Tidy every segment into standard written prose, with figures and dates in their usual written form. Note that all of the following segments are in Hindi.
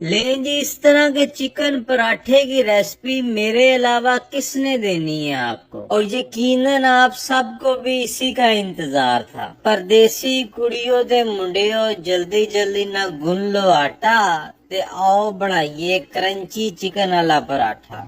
लेकिन जी इस तरह के चिकन पराठे की रेसिपी मेरे अलावा किसने देनी है आपको। और यकीनन आप सबको भी इसी का इंतजार था। परदेसी कुड़ियों दे मुंडियो जल्दी जल्दी ना गुन लो आटा ते आओ बनाइए क्रंची चिकन वाला पराठा।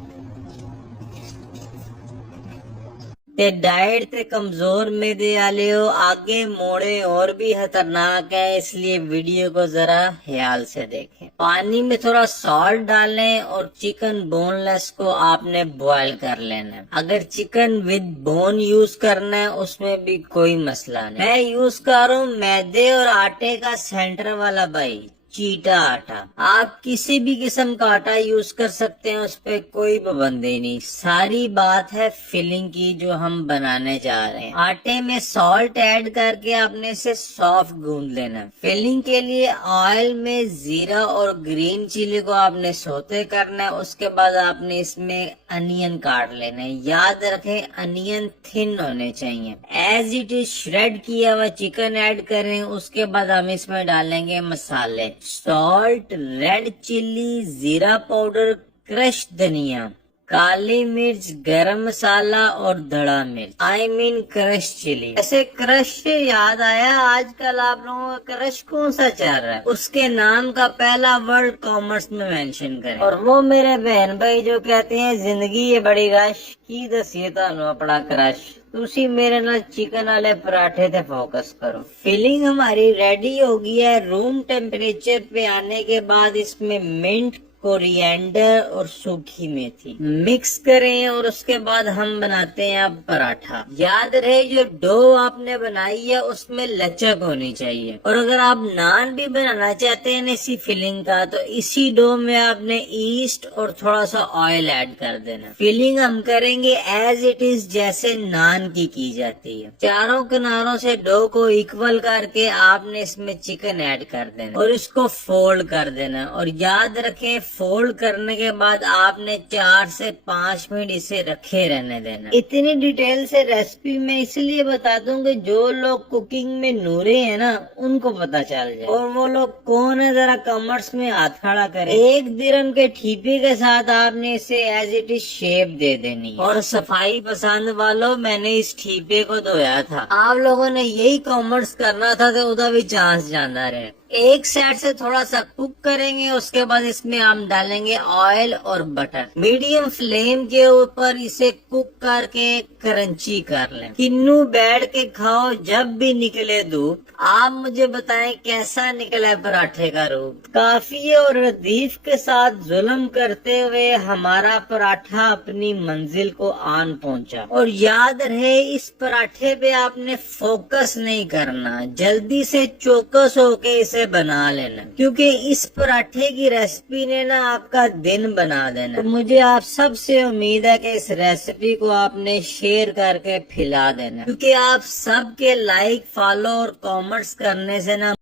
ते डाइट ते कमजोर मेदे आले हो आगे मोड़े और भी खतरनाक है, इसलिए वीडियो को जरा ख्याल से देखें। पानी में थोड़ा सॉल्ट डालें और चिकन बोनलेस को आपने बॉईल कर लेना है। अगर चिकन विद बोन यूज करना है उसमें भी कोई मसला नहीं। मैं यूज कर रहा हूँ मैदे और आटे का सेंटर वाला भाई चीटा आटा। आप किसी भी किस्म का आटा यूज कर सकते हैं, उस पर कोई पाबंदी नहीं। सारी बात है फिलिंग की जो हम बनाने जा रहे हैं। आटे में सॉल्ट ऐड करके आपने इसे सॉफ्ट गूंद लेना है। फिलिंग के लिए ऑयल में जीरा और ग्रीन चिली को आपने सोते करना है। उसके बाद आपने इसमें अनियन काट लेना है। याद रखें अनियन थिन होने चाहिए। एज इट इज श्रेड किया हुआ चिकन ऐड करें। उसके बाद हम इसमें डालेंगे मसाले, सॉल्ट, रेड चिल्ली, जीरा पाउडर, क्रश धनिया, काली मिर्च, गरम मसाला और धड़ा मिर्च, आई मीन क्रश चिली। ऐसे क्रश से याद आया, आजकल आप लोगों का क्रश कौन सा चल रहा है, उसके नाम का पहला वर्ड कॉमर्स में मेंशन करें। और वो मेरे बहन भाई जो कहते हैं जिंदगी ये बड़ी रश की दसिए तानू अपना क्रश, तुसी मेरे नाल चिकन वाले पराठे ते फोकस करो। फिलिंग हमारी रेडी हो गई है। रूम टेम्परेचर पे आने के बाद इसमें मिंट, कोरिएंडर और सूखी मेथी मिक्स करें और उसके बाद हम बनाते हैं अब पराठा। याद रहे जो डो आपने बनाई है उसमें लचक होनी चाहिए। और अगर आप नान भी बनाना चाहते हैं इसी फिलिंग का तो इसी डो में आपने ईस्ट और थोड़ा सा ऑयल ऐड कर देना। फिलिंग हम करेंगे एज इट इज जैसे नान की जाती है। चारों किनारों से डो को इक्वल करके आपने इसमें चिकन ऐड कर देना और इसको फोल्ड कर देना। और याद रखें फोल्ड करने के बाद आपने 4 से 5 मिनट इसे रखे रहने देना। इतनी डिटेल से रेसिपी मैं इसलिए बता दूं कि जो लोग कुकिंग में नूरे हैं ना उनको पता चल जाए। और वो लोग कौन है जरा कमेंट्स में हाथ खड़ा करें। 1 दिरहम के ठीपे के साथ आपने इसे एज इट इज शेप दे देनी। और सफाई पसंद वालों मैंने इस ठीपे को धोया था। आप लोगों ने यही कमेंट्स करना था तो उदा भी चांस जाना रहे। एक साइड से थोड़ा सा कुक करेंगे, उसके बाद इसमें हम डालेंगे ऑयल और बटर। मीडियम फ्लेम के ऊपर इसे कुक करके क्रंची कर लें। किन्नू बैठ के खाओ जब भी निकले धूप। आप मुझे बताएं कैसा निकला है पराठे का रूप। काफी और रदीफ के साथ जुल्म करते हुए हमारा पराठा अपनी मंजिल को आन पहुंचा। और याद रहे इस पराठे पे आपने फोकस नहीं करना, जल्दी से चौकस होके इसे बना लेना, क्योंकि इस पराठे की रेसिपी ने ना आपका दिन बना देना। तो मुझे आप सबसे उम्मीद है कि इस रेसिपी को आपने शेयर करके खिला देना, क्योंकि आप सबके लाइक, फॉलो और कमेंट्स करने से ना